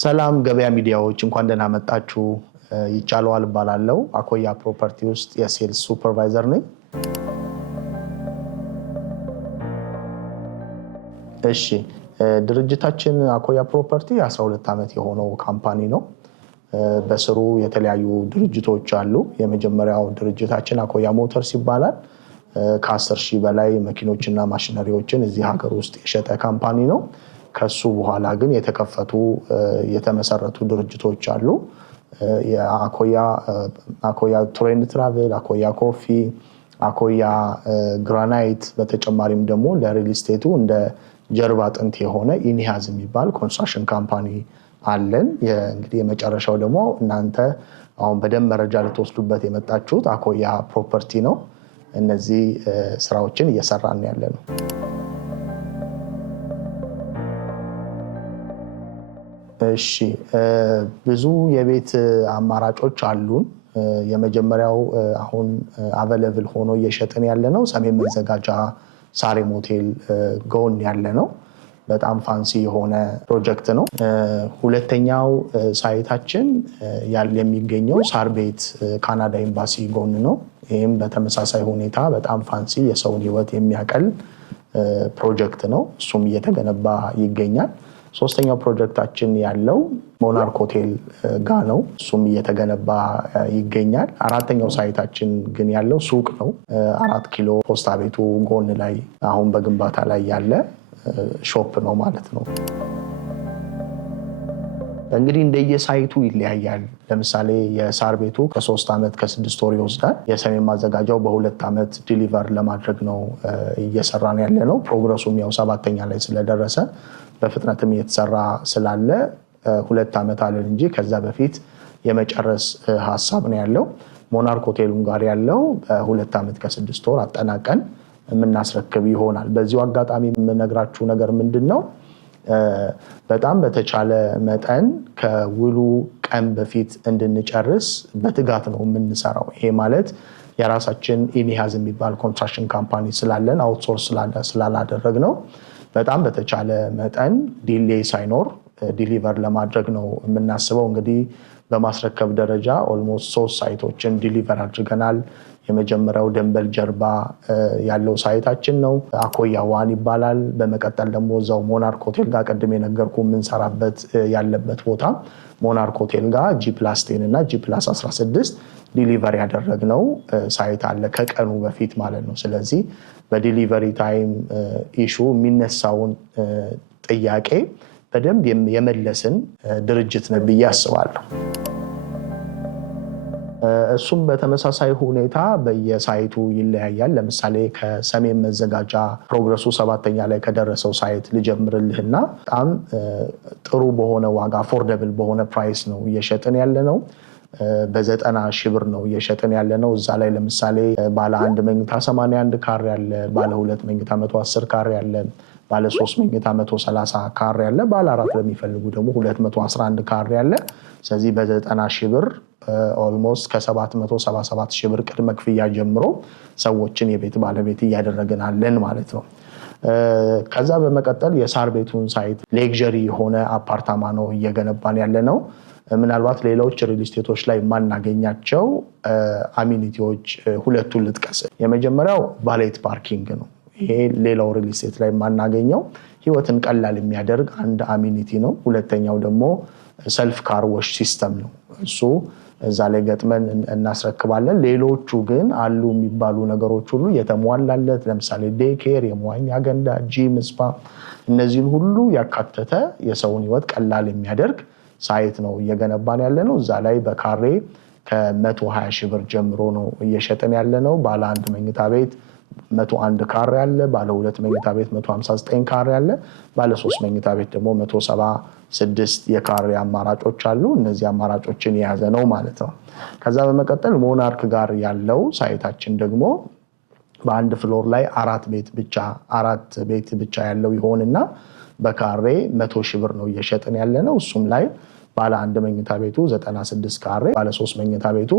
ሰላም ገበያ ሚዲያዎች እንኳን ደህና መጣችሁ። ይቻላል ባላለው አኮያ ፕሮፐርቲ ውስጥ የሴልስ ሱፐርቫይዘር ነኝ። እሺ ድርጅታችን አኮያ ፕሮፐርቲ 12 ዓመት የሆነው ካምፓኒ ነው። በስሩ የተለያዩ ድርጅቶች አሉ። የመጀመሪያው ድርጅታችን አኮያ ሞተርስ ይባላል። ከ10,000 በላይ መኪኖችና ማሽነሪዎችን እዚህ ሀገር ውስጥ የሸጠ ካምፓኒ ነው። ከሱ በኋላ ግን የተመሰረቱ ድርጅቶች አሉ። አኮያ ቱር ኤንድ ትራቨል፣ አኮያ ኮፊ፣ አኮያ ግራናይት፣ በተጨማሪም ደግሞ ለሪል ስቴቱ እንደ ጀርባ አጥንት የሆነ ኢኒሃዝ የሚባል ኮንስትራክሽን ካምፓኒ አለን። እንግዲህ የመጨረሻው ደግሞ እናንተ አሁን በደንብ መረጃ ልትወስዱበት የመጣችሁት አኮያ ፕሮፐርቲ ነው። እነዚህ ስራዎችን እየሰራን ያለ ነው። እሺ ብዙ የቤት አማራጮች አሉን። የመጀመሪያው አሁን አቬለብል ሆኖ እየሸጥን ያለ ነው ሰሜን መዘጋጃ ሳሬም ሆቴል ጎን ያለ ነው። በጣም ፋንሲ የሆነ ፕሮጀክት ነው። ሁለተኛው ሳይታችን የሚገኘው ሳር ቤት ካናዳ ኤምባሲ ጎን ነው። ይህም በተመሳሳይ ሁኔታ በጣም ፋንሲ የሰውን ሕይወት የሚያቀል ፕሮጀክት ነው። እሱም እየተገነባ ይገኛል። ሶስተኛው ፕሮጀክታችን ያለው ሞናርክ ሆቴል ጋ ነው። እሱም እየተገነባ ይገኛል። አራተኛው ሳይታችን ግን ያለው ሱቅ ነው። 4 ኪሎ ፖስታ ቤቱ ጎን ላይ አሁን በግንባታ ላይ ያለ ሾፕ ነው ማለት ነው። እንግዲህ እንደየሳይቱ ይለያያል። ለምሳሌ የሳር ቤቱ ከ3 ዓመት ከ6 ወር ይወስዳል። የሰሜን ማዘጋጃው በ2 ዓመት ዲሊቨር ለማድረግ ነው እየሰራን ያለ ነው። ፕሮግረሱም ያው 7ኛ ላይ ስለደረሰ በፍጥነትም እየተሰራ ስላለ 2 ዓመት አለን እንጂ ከዛ በፊት የመጨረስ ሀሳብ ነው ያለው። ሞናርክ ሆቴሉን ጋር ያለው በ2 ዓመት ከ6 ወር አጠናቀን የምናስረክብ ይሆናል። በዚሁ አጋጣሚ የምነግራችሁ ነገር ምንድን ነው? በጣም በተቻለ መጠን ከውሉ ቀን በፊት እንድንጨርስ በትጋት ነው የምንሰራው። ይሄ ማለት የራሳችን ኢኒሃዝ የሚባል ኮንስትራክሽን ካምፓኒ ስላለን አውትሶርስ ስላላደረግ ነው። በጣም በተቻለ መጠን ዲሌይ ሳይኖር ዲሊቨር ለማድረግ ነው የምናስበው። እንግዲህ በማስረከብ ደረጃ ኦልሞስት 3 ሳይቶችን ዲሊቨር አድርገናል። የመጀመሪያው ደንበል ጀርባ ያለው ሳይታችን ነው፣ አኮያ ዋን ይባላል። በመቀጠል ደግሞ እዛው ሞናርክ ሆቴል ጋር ቅድም የነገርኩ የምንሰራበት ያለበት ቦታ ሞናርክ ሆቴል ጋር G+10 እና G+16 ዲሊቨር ያደረግነው ሳይት አለ ከቀኑ በፊት ማለት ነው። ስለዚህ በዲሊቨሪ ታይም ኢሹ የሚነሳውን ጥያቄ በደንብ የመለስን ድርጅት ነው ብዬ አስባለሁ። እሱም በተመሳሳይ ሁኔታ በየሳይቱ ይለያያል። ለምሳሌ ከሰሜን መዘጋጃ ፕሮግረሱ 7ኛ ላይ ከደረሰው ሳይት ልጀምርልህና በጣም ጥሩ በሆነ ዋጋ አፎርደብል በሆነ ፕራይስ ነው እየሸጥን ያለ ነው። በ90,000 ብር ነው እየሸጥን ያለ ነው። እዛ ላይ ለምሳሌ ባለ 1 መኝታ 81 ካሬ ያለ፣ ባለ 2 መኝታ 110 ካሬ ያለ፣ ባለ 3 መኝታ 130 ካሬ ያለ፣ ባለ 4 ለሚፈልጉ ደግሞ 211 ካሬ ያለ። ስለዚህ በ90,000 ብር ኦልሞስት ከ777,000 ብር ቅድመ ክፍያ ጀምሮ ሰዎችን የቤት ባለቤት እያደረግን አለን ማለት ነው። ከዛ በመቀጠል የሳር ቤቱን ሳይት ሌክዠሪ የሆነ አፓርታማ ነው እየገነባን ያለ ነው። ምናልባት ሌሎች ሪል ስቴቶች ላይ የማናገኛቸው አሚኒቲዎች ሁለቱን ልጥቀስ። የመጀመሪያው ቫሌት ፓርኪንግ ነው። ይሄ ሌላው ሪል ስቴት ላይ የማናገኘው ህይወትን ቀላል የሚያደርግ አንድ አሚኒቲ ነው። ሁለተኛው ደግሞ ሰልፍ ካር ዋሽ ሲስተም ነው። እሱ እዛ ላይ ገጥመን እናስረክባለን። ሌሎቹ ግን አሉ የሚባሉ ነገሮች ሁሉ የተሟላለት፣ ለምሳሌ ዴኬር፣ የመዋኛ ገንዳ፣ ጂም፣ ስፓ፣ እነዚህን ሁሉ ያካተተ የሰውን ህይወት ቀላል የሚያደርግ ሳይት ነው እየገነባን ያለ ነው። እዛ ላይ በካሬ ከ120,000 ብር ጀምሮ ነው እየሸጥን ያለ ነው። ባለ 1 መኝታ ቤት 101 ካሬ አለ፣ ባለ 2 መኝታ ቤት 159 ካሬ አለ፣ ባለ 3 መኝታ ቤት ደግሞ 176 የካሬ አማራጮች አሉ። እነዚህ አማራጮችን የያዘ ነው ማለት ነው። ከዛ በመቀጠል ሞናርክ ጋር ያለው ሳይታችን ደግሞ በአንድ ፍሎር ላይ 4 ቤት ብቻ ያለው ይሆንና በካሬ 100,000 ብር ነው እየሸጥን ያለ ነው። እሱም ላይ ባለ 1 መኝታ ቤቱ 96 ካሬ፣ ባለ 3 መኝታ ቤቱ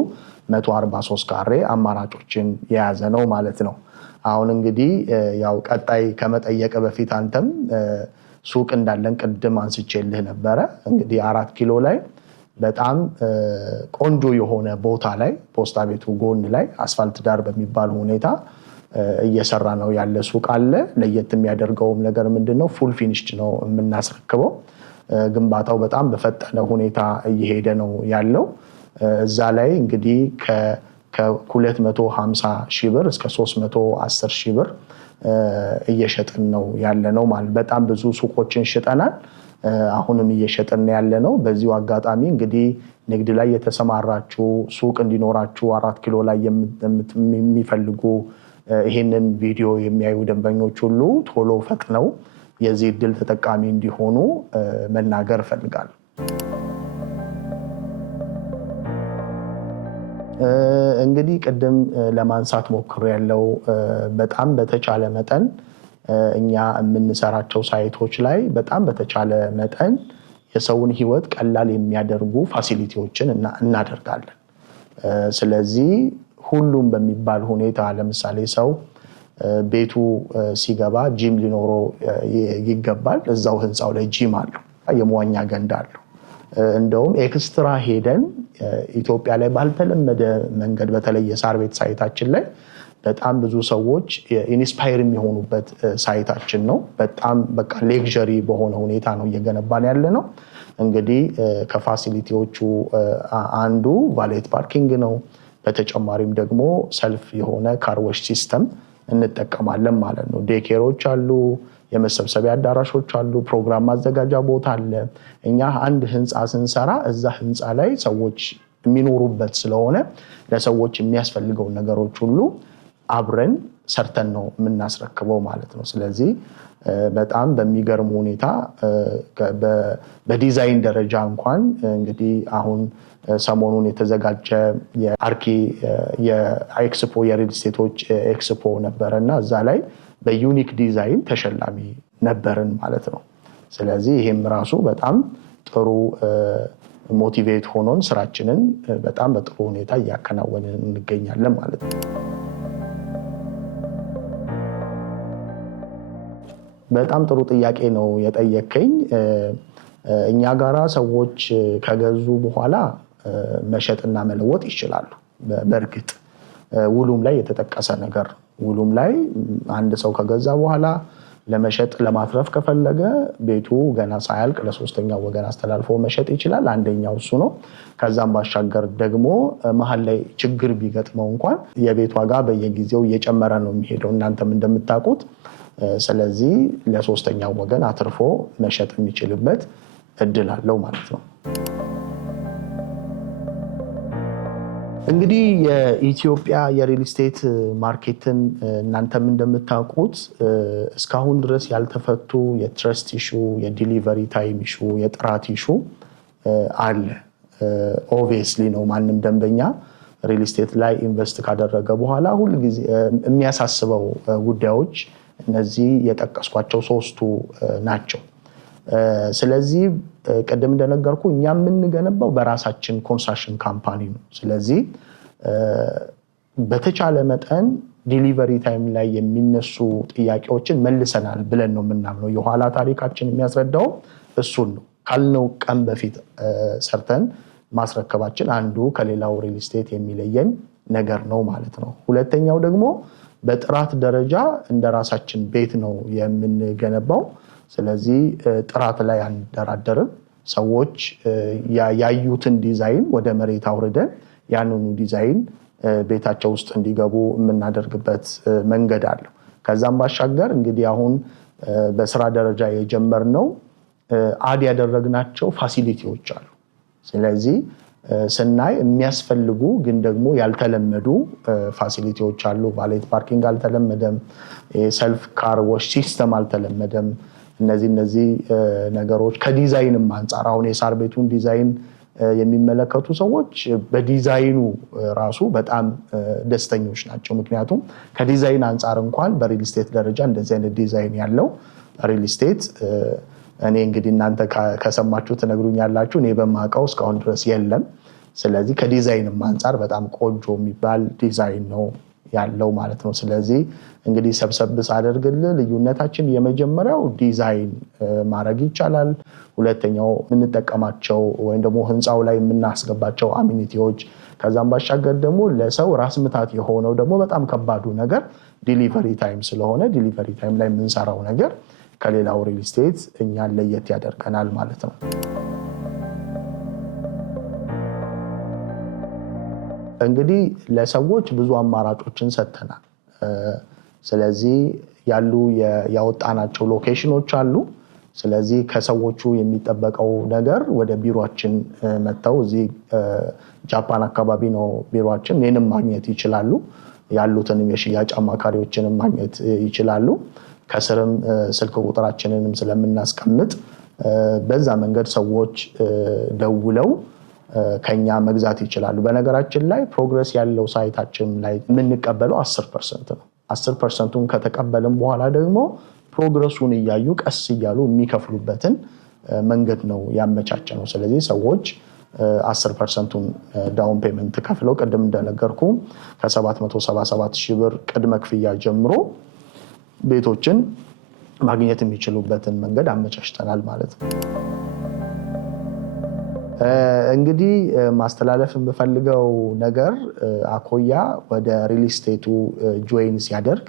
143 ካሬ አማራጮችን የያዘ ነው ማለት ነው። አሁን እንግዲህ ያው ቀጣይ ከመጠየቅ በፊት አንተም ሱቅ እንዳለን ቅድም አንስቼልህ ነበረ። እንግዲህ 4 ኪሎ ላይ በጣም ቆንጆ የሆነ ቦታ ላይ ፖስታ ቤቱ ጎን ላይ አስፋልት ዳር በሚባል ሁኔታ እየሰራ ነው ያለ ሱቅ አለ። ለየት የሚያደርገው ነገር ምንድነው? ፉል ፊኒሽድ ነው የምናስረክበው። ግንባታው በጣም በፈጠነ ሁኔታ እየሄደ ነው ያለው። እዛ ላይ እንግዲህ ከ250 ሺህ ብር እስከ 310 ሺህ ብር እየሸጥን ነው ያለ ነው ማለት። በጣም ብዙ ሱቆችን ሽጠናል። አሁንም እየሸጥን ያለ ነው። በዚሁ አጋጣሚ እንግዲህ ንግድ ላይ የተሰማራችሁ ሱቅ እንዲኖራችሁ 4 ኪሎ ላይ የሚፈልጉ ይሄንን ቪዲዮ የሚያዩ ደንበኞች ሁሉ ቶሎ ፈጥነው የዚህ እድል ተጠቃሚ እንዲሆኑ መናገር እፈልጋለሁ። እንግዲህ ቅድም ለማንሳት ሞክሬያለሁ። በጣም በተቻለ መጠን እኛ የምንሰራቸው ሳይቶች ላይ በጣም በተቻለ መጠን የሰውን ሕይወት ቀላል የሚያደርጉ ፋሲሊቲዎችን እናደርጋለን። ስለዚህ ሁሉም በሚባል ሁኔታ ለምሳሌ ሰው ቤቱ ሲገባ ጂም ሊኖረው ይገባል። እዛው ህንፃው ላይ ጂም አለው፣ የመዋኛ ገንዳ አለው። እንደውም ኤክስትራ ሄደን ኢትዮጵያ ላይ ባልተለመደ መንገድ በተለይ የሳር ቤት ሳይታችን ላይ በጣም ብዙ ሰዎች ኢንስፓየር የሚሆኑበት ሳይታችን ነው። በጣም በቃ ሌክዠሪ በሆነ ሁኔታ ነው እየገነባን ያለ ነው። እንግዲህ ከፋሲሊቲዎቹ አንዱ ቫሌት ፓርኪንግ ነው። በተጨማሪም ደግሞ ሰልፍ የሆነ ካርወሽ ሲስተም እንጠቀማለን ማለት ነው። ዴኬሮች አሉ፣ የመሰብሰቢያ አዳራሾች አሉ፣ ፕሮግራም ማዘጋጃ ቦታ አለ። እኛ አንድ ህንፃ ስንሰራ እዛ ህንፃ ላይ ሰዎች የሚኖሩበት ስለሆነ ለሰዎች የሚያስፈልገውን ነገሮች ሁሉ አብረን ሰርተን ነው የምናስረክበው ማለት ነው። ስለዚህ በጣም በሚገርም ሁኔታ በዲዛይን ደረጃ እንኳን እንግዲህ አሁን ሰሞኑን የተዘጋጀ የአርኪ የኤክስፖ የሪል ስቴቶች ኤክስፖ ነበረ እና እዛ ላይ በዩኒክ ዲዛይን ተሸላሚ ነበርን ማለት ነው። ስለዚህ ይሄም ራሱ በጣም ጥሩ ሞቲቬት ሆኖን ስራችንን በጣም በጥሩ ሁኔታ እያከናወንን እንገኛለን ማለት ነው። በጣም ጥሩ ጥያቄ ነው የጠየከኝ። እኛ ጋራ ሰዎች ከገዙ በኋላ መሸጥና መለወጥ ይችላሉ። በእርግጥ ውሉም ላይ የተጠቀሰ ነገር ውሉም ላይ አንድ ሰው ከገዛ በኋላ ለመሸጥ ለማትረፍ ከፈለገ ቤቱ ገና ሳያልቅ ለሶስተኛው ወገን አስተላልፎ መሸጥ ይችላል። አንደኛው እሱ ነው። ከዛም ባሻገር ደግሞ መሀል ላይ ችግር ቢገጥመው እንኳን የቤት ዋጋ በየጊዜው እየጨመረ ነው የሚሄደው እናንተም እንደምታውቁት። ስለዚህ ለሶስተኛው ወገን አትርፎ መሸጥ የሚችልበት እድል አለው ማለት ነው። እንግዲህ የኢትዮጵያ የሪል ስቴት ማርኬትን እናንተም እንደምታውቁት እስካሁን ድረስ ያልተፈቱ የትረስት ኢሹ፣ የዲሊቨሪ ታይም ኢሹ፣ የጥራት ኢሹ አለ። ኦብቪየስሊ ነው ማንም ደንበኛ ሪል ስቴት ላይ ኢንቨስት ካደረገ በኋላ ሁሉ ጊዜ የሚያሳስበው ጉዳዮች እነዚህ የጠቀስኳቸው ሶስቱ ናቸው። ስለዚህ ቀደም እንደነገርኩ እኛ የምንገነባው በራሳችን ኮንስትራክሽን ካምፓኒ ነው። ስለዚህ በተቻለ መጠን ዲሊቨሪ ታይም ላይ የሚነሱ ጥያቄዎችን መልሰናል ብለን ነው የምናምነው። የኋላ ታሪካችን የሚያስረዳው እሱን ነው። ካልነው ቀን በፊት ሰርተን ማስረከባችን አንዱ ከሌላው ሪል ስቴት የሚለየን ነገር ነው ማለት ነው። ሁለተኛው ደግሞ በጥራት ደረጃ እንደ ራሳችን ቤት ነው የምንገነባው። ስለዚህ ጥራት ላይ አንደራደርም። ሰዎች ያዩትን ዲዛይን ወደ መሬት አውርደን ያንኑ ዲዛይን ቤታቸው ውስጥ እንዲገቡ የምናደርግበት መንገድ አለው። ከዛም ባሻገር እንግዲህ አሁን በስራ ደረጃ የጀመርነው አድ ያደረግናቸው ፋሲሊቲዎች አሉ። ስለዚህ ስናይ የሚያስፈልጉ ግን ደግሞ ያልተለመዱ ፋሲሊቲዎች አሉ። ቫሌት ፓርኪንግ አልተለመደም። ሰልፍ ካር ዋሽ ሲስተም አልተለመደም። እነዚህ ነገሮች ከዲዛይንም አንጻር አሁን የሳር ቤቱን ዲዛይን የሚመለከቱ ሰዎች በዲዛይኑ ራሱ በጣም ደስተኞች ናቸው። ምክንያቱም ከዲዛይን አንጻር እንኳን በሪል ስቴት ደረጃ እንደዚህ አይነት ዲዛይን ያለው ሪል ስቴት እኔ እንግዲህ እናንተ ከሰማችሁ ትነግሩኛላችሁ፣ እኔ በማውቀው እስካሁን ድረስ የለም። ስለዚህ ከዲዛይንም አንጻር በጣም ቆንጆ የሚባል ዲዛይን ነው ያለው ማለት ነው። ስለዚህ እንግዲህ ሰብሰብስ አደርግልህ ልዩነታችን የመጀመሪያው ዲዛይን ማድረግ ይቻላል። ሁለተኛው የምንጠቀማቸው ወይም ደግሞ ህንፃው ላይ የምናስገባቸው አሚኒቲዎች ከዛም ባሻገር ደግሞ ለሰው ራስ ምታት የሆነው ደግሞ በጣም ከባዱ ነገር ዲሊቨሪ ታይም ስለሆነ ዲሊቨሪ ታይም ላይ የምንሰራው ነገር ከሌላው ሪል ስቴት እኛን ለየት ያደርገናል ማለት ነው። እንግዲህ ለሰዎች ብዙ አማራጮችን ሰጥተናል። ስለዚህ ያሉ ያወጣናቸው ሎኬሽኖች አሉ። ስለዚህ ከሰዎቹ የሚጠበቀው ነገር ወደ ቢሮአችን መጥተው እዚህ ጃፓን አካባቢ ነው ቢሮአችን፣ እኔንም ማግኘት ይችላሉ። ያሉትንም የሽያጭ አማካሪዎችንም ማግኘት ይችላሉ። ከስርም ስልክ ቁጥራችንንም ስለምናስቀምጥ በዛ መንገድ ሰዎች ደውለው ከኛ መግዛት ይችላሉ። በነገራችን ላይ ፕሮግረስ ያለው ሳይታችን ላይ የምንቀበለው 10% ነው። 10%ን ከተቀበልን በኋላ ደግሞ ፕሮግረሱን እያዩ ቀስ እያሉ የሚከፍሉበትን መንገድ ነው ያመቻቸ ነው። ስለዚህ ሰዎች 10%ን ዳውን ፔመንት ከፍለው ቅድም እንደነገርኩ ከ777,000 ብር ቅድመ ክፍያ ጀምሮ ቤቶችን ማግኘት የሚችሉበትን መንገድ አመቻችተናል ማለት ነው። እንግዲህ ማስተላለፍ የምፈልገው ነገር አኮያ ወደ ሪል ስቴቱ ጆይን ሲያደርግ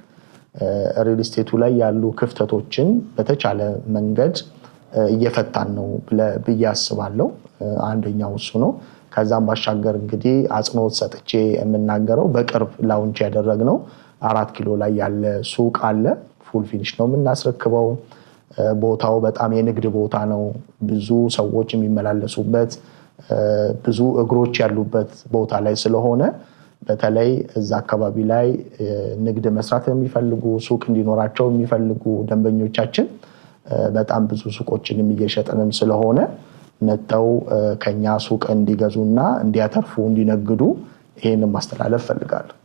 ሪል ስቴቱ ላይ ያሉ ክፍተቶችን በተቻለ መንገድ እየፈታን ነው ብዬ አስባለሁ። አንደኛው እሱ ነው። ከዛም ባሻገር እንግዲህ አጽንኦት ሰጥቼ የምናገረው በቅርብ ላውንች ያደረግነው 4 ኪሎ ላይ ያለ ሱቅ አለ። ፉል ፊኒሽ ነው የምናስረክበው። ቦታው በጣም የንግድ ቦታ ነው። ብዙ ሰዎች የሚመላለሱበት ብዙ እግሮች ያሉበት ቦታ ላይ ስለሆነ በተለይ እዛ አካባቢ ላይ ንግድ መስራት የሚፈልጉ ሱቅ እንዲኖራቸው የሚፈልጉ ደንበኞቻችን በጣም ብዙ ሱቆችንም እየሸጥንም ስለሆነ መጥተው ከኛ ሱቅ እንዲገዙና እንዲያተርፉ እንዲነግዱ ይሄንን ማስተላለፍ ፈልጋለሁ።